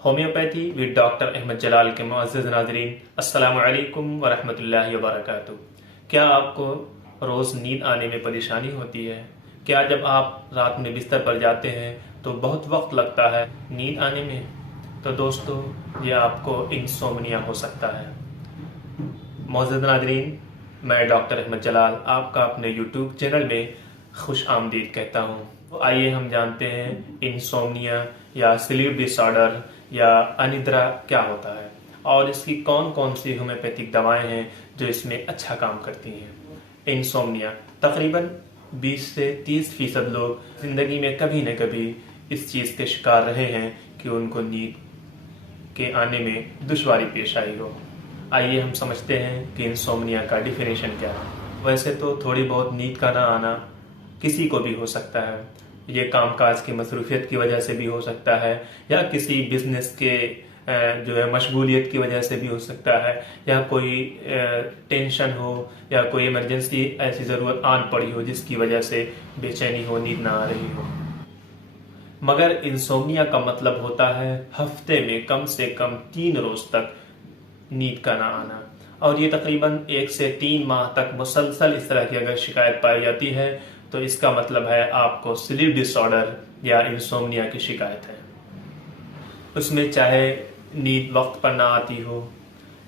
Homeopathy with doctor Ahmad जलाल के मुअज़्ज़ज़ नाज़रीन, अस्सलामु अलैकुम व रहमतुल्लाहि व बरकातुहू। क्या आपको रोज़ नींद आने में परेशानी होती है? क्या जब आप रात में बिस्तर पर जाते हैं तो बहुत वक्त लगता है नींद आने में? तो दोस्तों, ये आपको इंसोम्निया हो सकता है। मुअज़्ज़ज़ नाज़रीन, मैं डॉक्टर अहमद जलाल आपका अपने यूट्यूब चैनल में खुश आमदीद कहता हूँ। तो आइए हम जानते हैं इंसोम्निया या स्लीप डिसऑर्डर या अनिद्रा क्या होता है और इसकी कौन कौन सी होम्योपैथिक दवाएं हैं जो इसमें अच्छा काम करती हैं। इंसोम्निया तकरीबन 20 से 30% लोग जिंदगी में कभी न कभी इस चीज़ के शिकार रहे हैं कि उनको नींद के आने में दुश्वारी पेश आई हो। आइए हम समझते हैं कि इंसोम्निया का डिफिनेशन क्या है। वैसे तो थोड़ी बहुत नींद का ना आना किसी को भी हो सकता है। ये कामकाज की मसरूफियत की वजह से भी हो सकता है या किसी बिजनेस के जो है मशगूलियत की वजह से भी हो सकता है, या कोई टेंशन हो या कोई इमरजेंसी ऐसी ज़रूरत आन पड़ी हो जिसकी वजह से बेचैनी हो, नींद ना आ रही हो। मगर इंसोम्निया का मतलब होता है हफ्ते में कम से कम 3 रोज तक नींद का ना आना, और ये तकरीबन 1 से 3 माह तक मुसलसल इस तरह की अगर शिकायत पाई जाती है तो इसका मतलब है आपको स्लीप डिसऑर्डर या इंसोम्निया की शिकायत है। उसमें चाहे नींद वक्त पर ना आती हो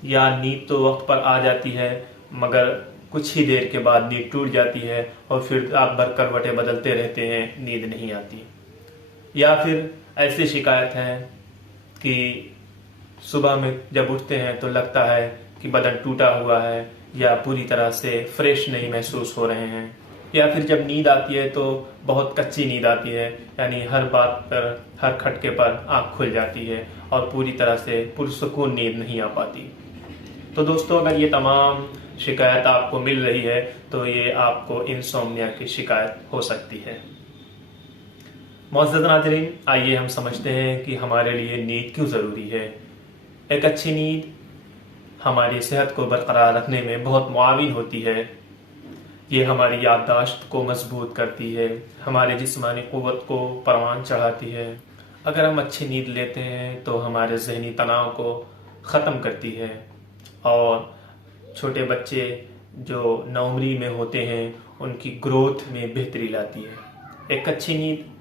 या नींद तो वक्त पर आ जाती है मगर कुछ ही देर के बाद नींद टूट जाती है और फिर रात भर करवटें बदलते रहते हैं, नींद नहीं आती। या फिर ऐसी शिकायत है कि सुबह में जब उठते हैं तो लगता है कि बदन टूटा हुआ है या पूरी तरह से फ्रेश नहीं महसूस हो रहे हैं। या फिर जब नींद आती है तो बहुत कच्ची नींद आती है, यानी हर बात पर, हर खटके पर आँख खुल जाती है और पूरी तरह से पुरसुकून नींद नहीं आ पाती। तो दोस्तों, अगर ये तमाम शिकायत आपको मिल रही है तो ये आपको इंसोम्निया की शिकायत हो सकती है। मुअज़्ज़ज़ नाज़रीन, आइए हम समझते हैं कि हमारे लिए नींद क्यों ज़रूरी है। एक अच्छी नींद हमारी सेहत को बरकरार रखने में बहुत मुआविन होती है। ये हमारी याददाश्त को मजबूत करती है, हमारे जिस्मानी क़ुव्वत को परवान चढ़ाती है। अगर हम अच्छी नींद लेते हैं तो हमारे ज़हनी तनाव को ख़त्म करती है और छोटे बच्चे जो नौउम्री में होते हैं उनकी ग्रोथ में बेहतरी लाती है। एक अच्छी नींद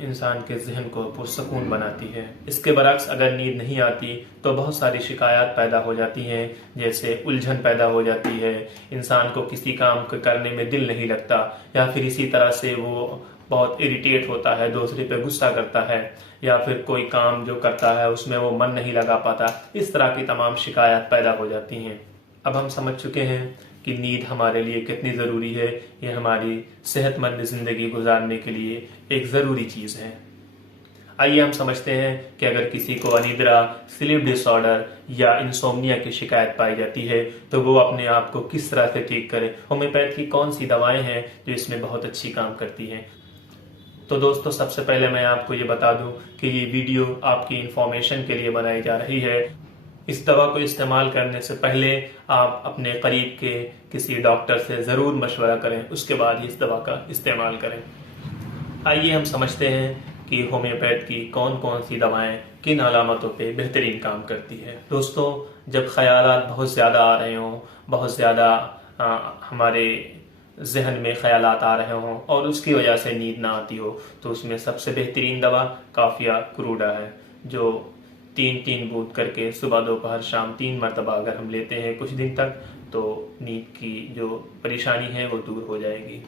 इंसान के जहन को पुरसकून बनाती है। इसके बरक्स अगर नींद नहीं आती तो बहुत सारी शिकायत पैदा हो जाती हैं, जैसे उलझन पैदा हो जाती है, इंसान को किसी काम को करने में दिल नहीं लगता, या फिर इसी तरह से वो बहुत इरिटेट होता है, दूसरे पे गुस्सा करता है, या फिर कोई काम जो करता है उसमें वो मन नहीं लगा पाता। इस तरह की तमाम शिकायत पैदा हो जाती हैं। अब हम समझ चुके हैं कि नींद हमारे लिए कितनी ज़रूरी है। ये हमारी सेहतमंद ज़िंदगी गुजारने के लिए एक ज़रूरी चीज़ है। आइए हम समझते हैं कि अगर किसी को अनिद्रा, स्लीप डिसऑर्डर या इंसोम्निया की शिकायत पाई जाती है तो वो अपने आप को किस तरह से ठीक करे। होम्योपैथ की कौन सी दवाएं हैं जो इसमें बहुत अच्छी काम करती हैं। तो दोस्तों, सबसे पहले मैं आपको ये बता दूं कि ये वीडियो आपकी इंफॉर्मेशन के लिए बनाई जा रही है। इस दवा को इस्तेमाल करने से पहले आप अपने करीब के किसी डॉक्टर से ज़रूर मशवरा करें, उसके बाद इस दवा का इस्तेमाल करें। आइए हम समझते हैं कि होम्योपैथ की कौन कौन सी दवाएं किन अलामतों पे बेहतरीन काम करती है। दोस्तों, जब ख्यालात बहुत ज़्यादा आ रहे हों, बहुत ज़्यादा हमारे जहन में ख्यालात आ रहे हों और उसकी वजह से नींद ना आती हो, तो उसमें सबसे बेहतरीन दवा काफिया क्रूडा है, जो 3-3 बूंद करके सुबह दोपहर शाम 3 मरतबा अगर हम लेते हैं कुछ दिन तक तो नींद की जो परेशानी है वो दूर हो जाएगी।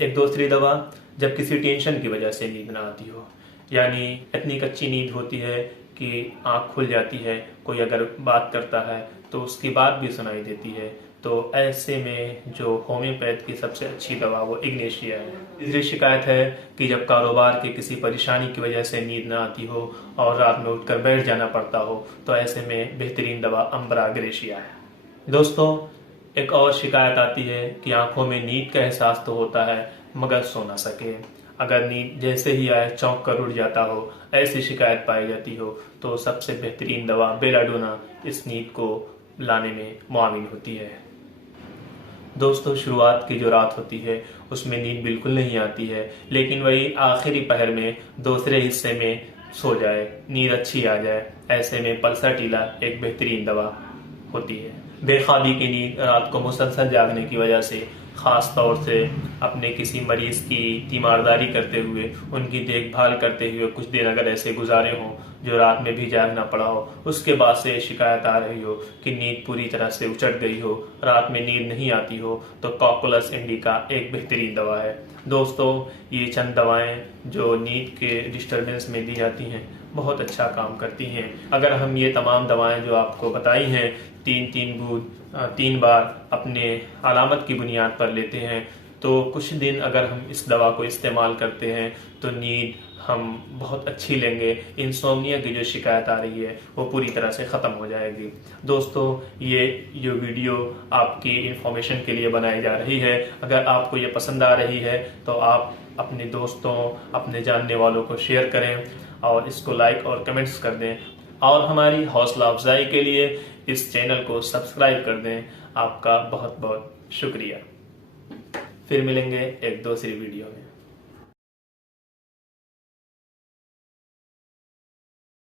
एक दूसरी दवा, जब किसी टेंशन की वजह से नींद ना आती हो, यानी इतनी कच्ची नींद होती है कि आँख खुल जाती है, कोई अगर बात करता है तो उसकी बात भी सुनाई देती है, तो ऐसे में जो होम्योपैथ की सबसे अच्छी दवा वो इग्नेशिया है। तीसरी शिकायत है कि जब कारोबार की किसी परेशानी की वजह से नींद ना आती हो और रात में उठकर बैठ जाना पड़ता हो, तो ऐसे में बेहतरीन दवा अम्बरा ग्रेशिया है। दोस्तों, एक और शिकायत आती है कि आंखों में नींद का एहसास तो होता है मगर सो ना सके। अगर नींद जैसे ही आए चौंक कर उठ जाता हो, ऐसी शिकायत पाई जाती हो, तो सबसे बेहतरीन दवा बेलाडोना इस नींद को लाने में मुआविन होती है। दोस्तों, शुरुआत की जो रात होती है उसमें नींद बिल्कुल नहीं आती है, लेकिन वही आखिरी पहर में दूसरे हिस्से में सो जाए, नींद अच्छी आ जाए। ऐसे में पल्साटीला एक बेहतरीन दवा होती है। बेख्वाबी की नींद, रात को मुसलसल जागने की वजह से, ख़ास तौर से अपने किसी मरीज़ की तीमारदारी करते हुए, उनकी देखभाल करते हुए कुछ दिन अगर ऐसे गुजारे हों जो रात में भी जागना पड़ा हो, उसके बाद से शिकायत आ रही हो कि नींद पूरी तरह से उचट गई हो, रात में नींद नहीं आती हो, तो कॉकुलस इंडिका एक बेहतरीन दवा है। दोस्तों, ये चंद दवाएं जो नींद के डिस्टर्बेंस में दी जाती हैं बहुत अच्छा काम करती हैं। अगर हम ये तमाम दवाएं जो आपको बताई हैं 3-3 बूंद 3 बार अपने अलामत की बुनियाद पर लेते हैं, तो कुछ दिन अगर हम इस दवा को इस्तेमाल करते हैं तो नींद हम बहुत अच्छी लेंगे। इंसोम्निया की जो शिकायत आ रही है वो पूरी तरह से ख़त्म हो जाएगी। दोस्तों, ये जो वीडियो आपकी इंफॉर्मेशन के लिए बनाई जा रही है, अगर आपको ये पसंद आ रही है तो आप अपने दोस्तों, अपने जानने वालों को शेयर करें और इसको लाइक और कमेंट्स कर दें, और हमारी हौसला अफजाई के लिए इस चैनल को सब्सक्राइब कर दें। आपका बहुत बहुत शुक्रिया। फिर मिलेंगे एक दूसरी वीडियो में।